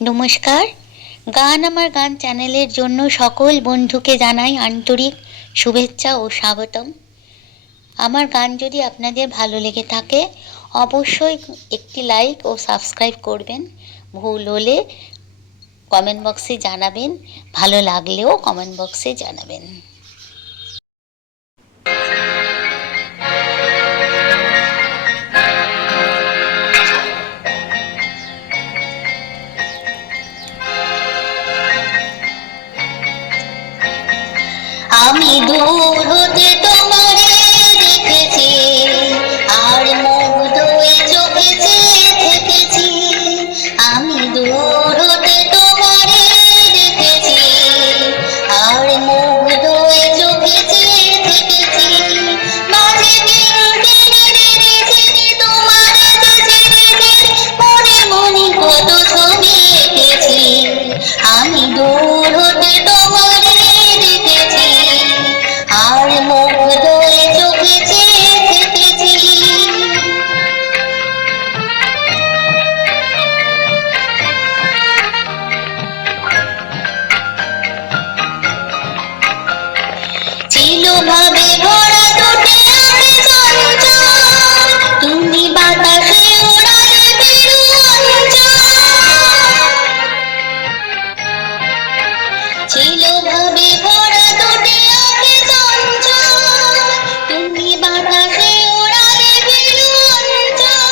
নমস্কার। গান আমার গান চ্যানেলের জন্য সকল বন্ধুকে জানাই আন্তরিক শুভেচ্ছা ও স্বাগতম। আমার গান যদি আপনাদের ভালো লেগে থাকে অবশ্যই একটি লাইক ও সাবস্ক্রাইব করবেন। ভুল হলে কমেন্ট বক্সে জানাবেন, ভালো লাগলেও কমেন্ট বক্সে জানাবেন। আমি দূর হতে তোমারে দেখেছি, আর মুগ্ধ হয়ে চোখে চেয়ে থেকেছি। আমি দূর হতে তোমারে দেখেছি, আর মুগ্ধ হয়ে চোখে চেয়ে থেকেছি। মাঝে তোমারে মনে মনে কত ছবি এঁকেছি। আমি দূর হতে তোমারে দেখেছি, আর মুগ্ধ হয়ে চোখে চেয়ে থেকেছি। ছিল ভাবে ভরা দুটি আমি চঞ্চল, তুমি বাতাসে উড়ালে বিরু অঞ্চল। ছিল ভাবে ভরা দুটি আমি চঞ্চল, তুমি বাতাসে উড়ালে বিরু অঞ্চল।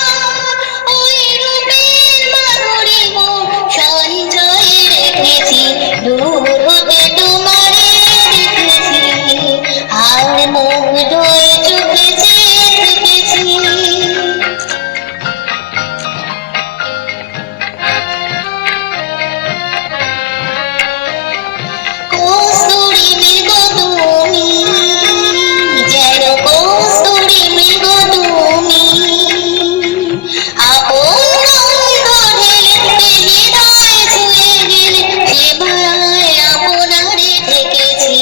ওই রূপের মাধুরী মুখ সঞ্চয়ে রেখেছি, দূর হতে তোমারে দেখেছি, আর মুগ্ধ হয়ে চোখে চেয়ে থেকেছি। কস্তুরী মৃগ তুমি, যেন কস্তুরী মৃগ তুমি, আপন গন্ধ ঢেলে হৃদয় ছুঁয়ে গেলে সেবায় আপনারে ঠেকেছি।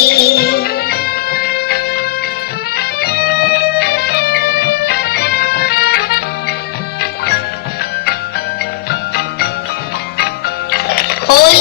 ওই